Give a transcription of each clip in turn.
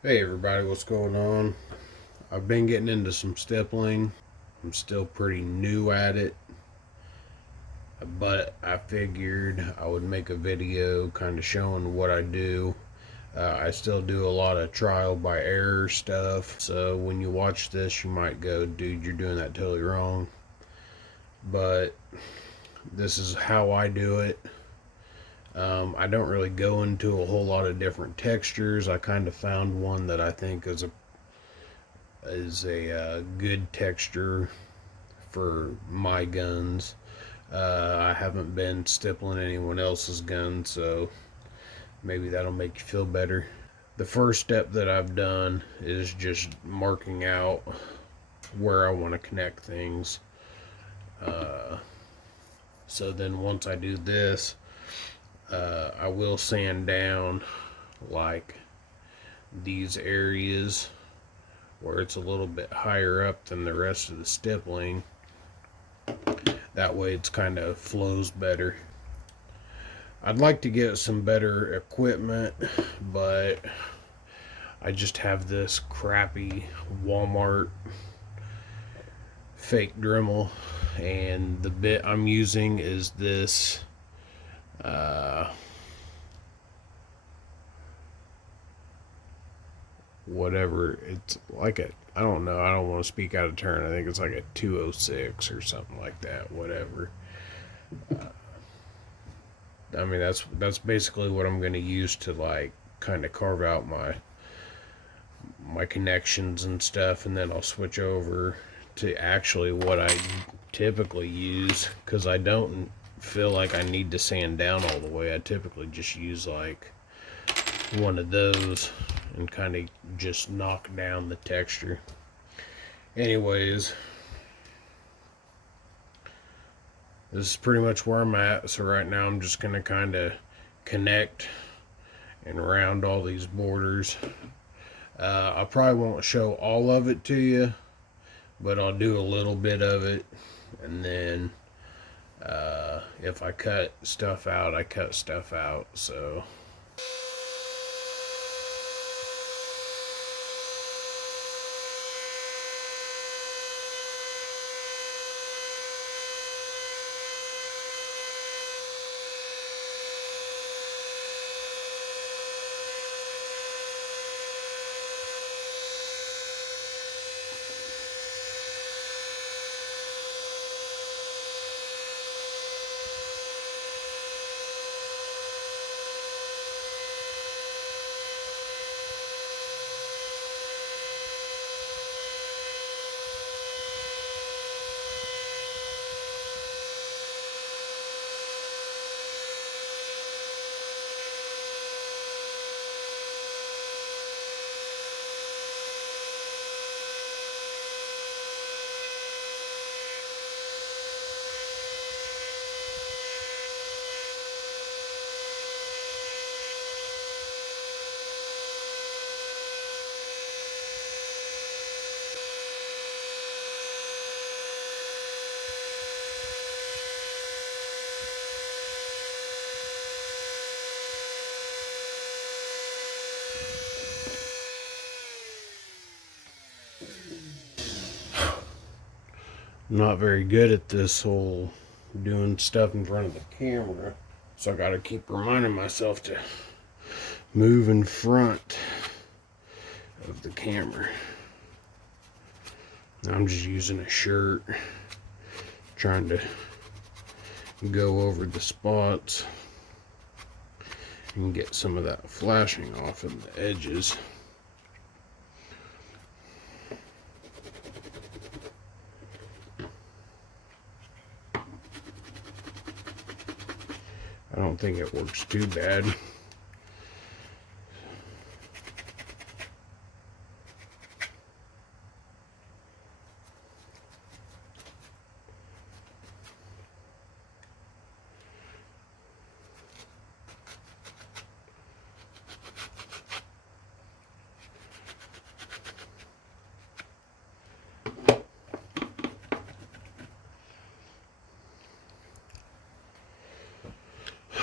Hey everybody, what's going on? I've been getting into some stippling. I'm still pretty new at it, but I figured I would make a video kind of showing what I do. I still do a lot of trial by error stuff, so when you watch this, you might go, dude, you're doing that totally wrong. But this is how I do it. I don't really go into a whole lot of different textures. I kind of found one that I think is a good texture for my guns. I haven't been stippling anyone else's guns, so maybe that'll make you feel better. The first step that I've done is just marking out where I want to connect things. Uh, so then once I do this, I will sand down like these areas where it's a little bit higher up than the rest of the stippling. That way it's kind of flows better. I'd like to get some better equipment, but I just have this crappy Walmart fake Dremel, and the bit I'm using is this whatever. It's like a, I don't know, I don't want to speak out of turn. I think it's like a 206 or something like that, whatever. I mean, that's basically what I'm going to use to like kind of carve out my connections and stuff, and then I'll switch over to actually what I typically use, because I don't feel like I need to sand down all the way. I typically just use like one of those and kind of just knock down the texture. Anyways, this is pretty much where I'm at. So right now I'm just going to kind of connect and round all these borders. I probably won't show all of it to you, but I'll do a little bit of it, and then if I cut stuff out, I cut stuff out. So I'm not very good at this whole doing stuff in front of the camera. So I gotta keep reminding myself to move in front of the camera. I'm just using a shirt, trying to go over the spots and get some of that flashing off of the edges. I don't think it works too bad.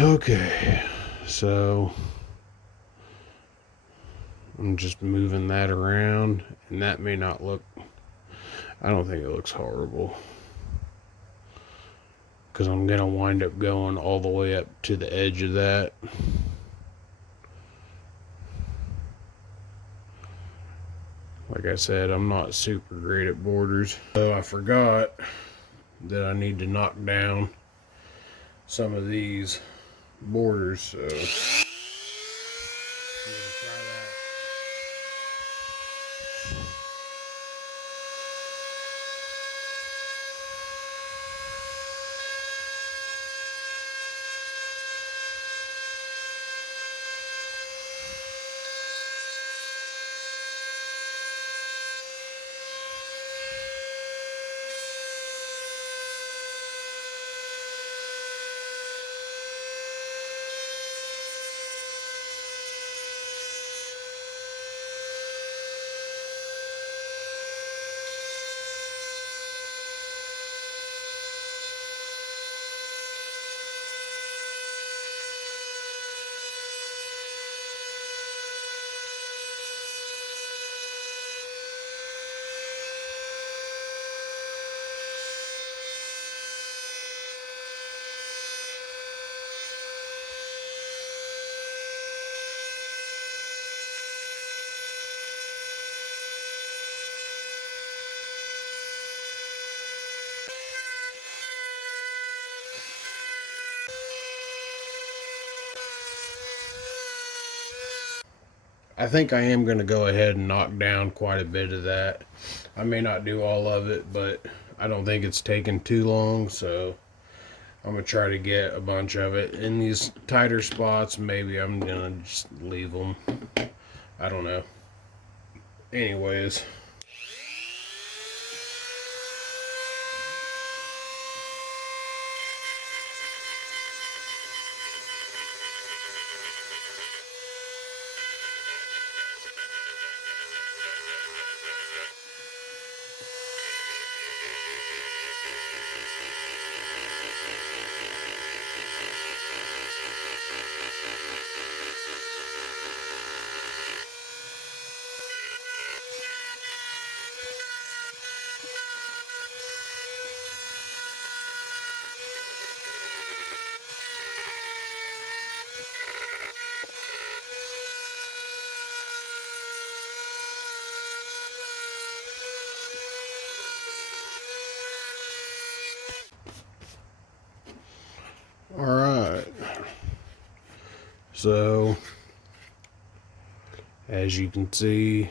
Okay, so I'm just moving that around, and that may not look, I don't think it looks horrible, because I'm going to wind up going all the way up to the edge of that. Like I said, I'm not super great at borders. So I forgot that I need to knock down some of these borders, so I'm gonna try that. I think I am going to go ahead and knock down quite a bit of that. I may not do all of it, but I don't think it's taking too long, so I'm going to try to get a bunch of it. In these tighter spots, maybe I'm going to just leave them. I don't know. Anyways. All right. So, as you can see,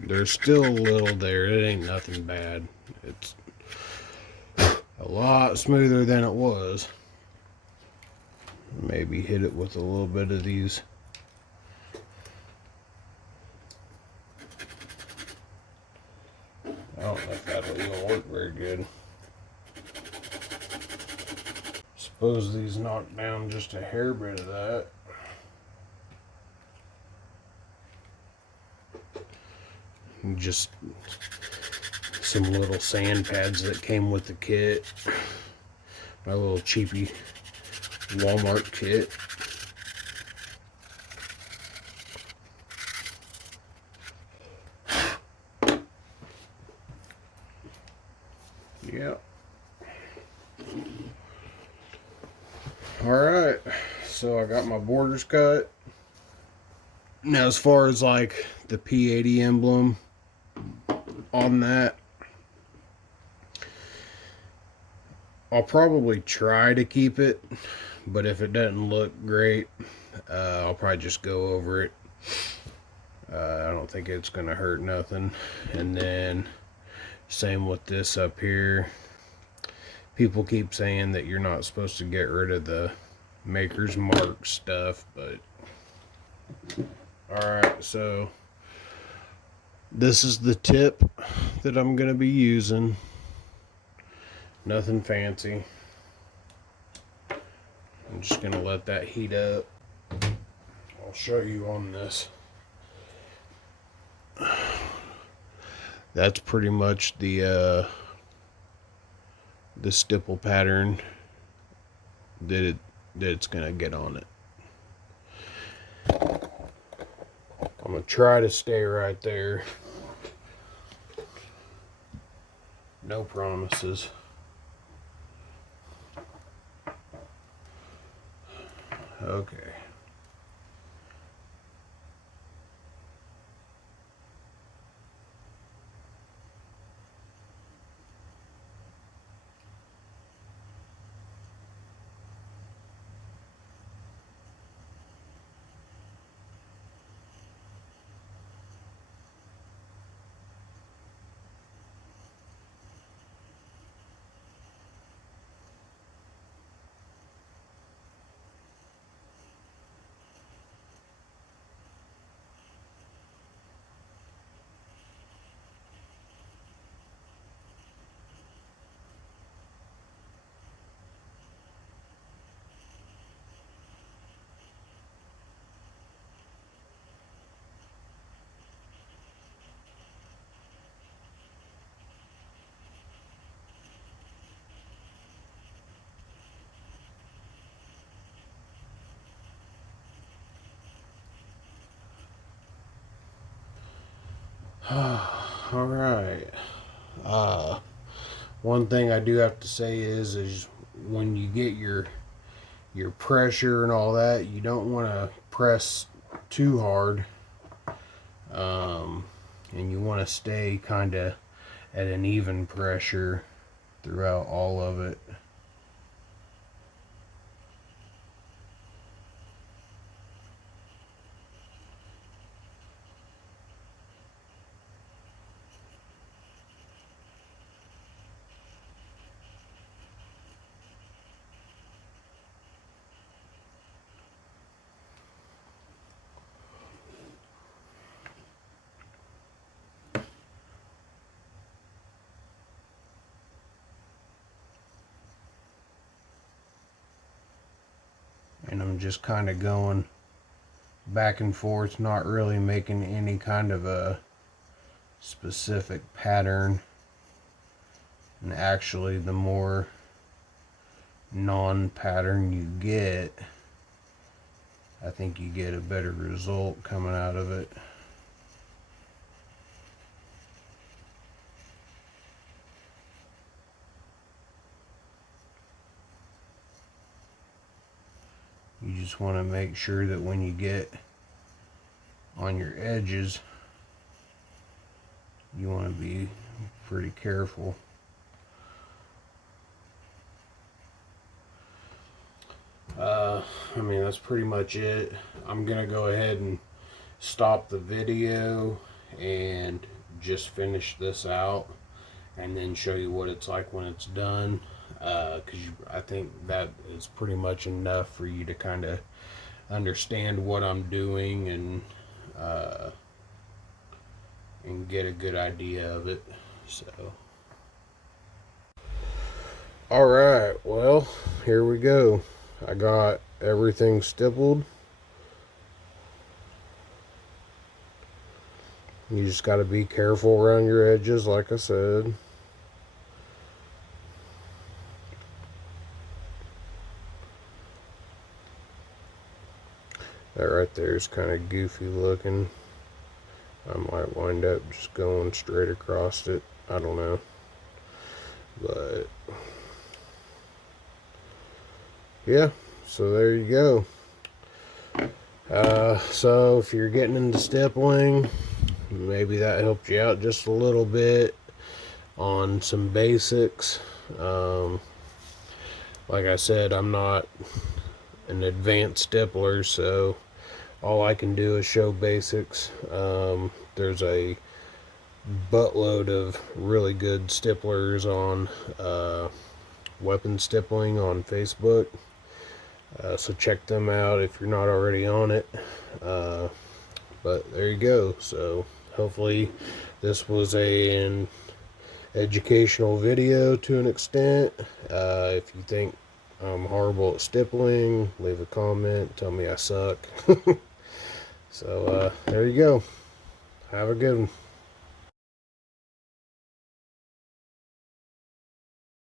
there's still a little there. It ain't nothing bad. It's a lot smoother than it was. Maybe hit it with a little bit of these. I don't know if that'll even work very good. Suppose these knock down just a hair bit of that. And just some little sand pads that came with the kit. My little cheapy Walmart kit. Yep. Alright, so I got my borders cut. Now as far as like the P80 emblem on that, I'll probably try to keep it, but if it doesn't look great, I'll probably just go over it. I don't think it's gonna hurt nothing. And then same with this up here. People keep saying that you're not supposed to get rid of the maker's mark stuff, but alright, so this is the tip that I'm gonna be using. Nothing fancy. I'm just gonna let that heat up. I'll show you on this. That's pretty much the stipple pattern that it's gonna get on it. I'm going to try to stay right there. No promises. Okay. All right. One thing I do have to say is when you get your pressure and all that, you don't want to press too hard, and you want to stay kind of at an even pressure throughout all of it. And I'm just kind of going back and forth, not really making any kind of a specific pattern. And actually, the more non-pattern you get, I think you get a better result coming out of it. You just want to make sure that when you get on your edges, you want to be pretty careful. I mean, that's pretty much it. I'm going to go ahead and stop the video and just finish this out and then show you what it's like when it's done. Because I think that is pretty much enough for you to kind of understand what I'm doing and get a good idea of it. So, all right, well, here we go. I got everything stippled. You just got to be careful around your edges, like I said. That right there is kind of goofy looking. I might wind up just going straight across it. I don't know. But yeah, so there you go. So if you're getting into stippling, maybe that helped you out just a little bit on some basics. Like I said, I'm not an advanced stippler, so all I can do is show basics. There's a buttload of really good stipplers on weapon stippling on Facebook. So check them out if you're not already on it. But there you go. So hopefully this was an educational video to an extent. If you think I'm horrible at stippling, leave a comment, tell me I suck. So there you go. Have a good one.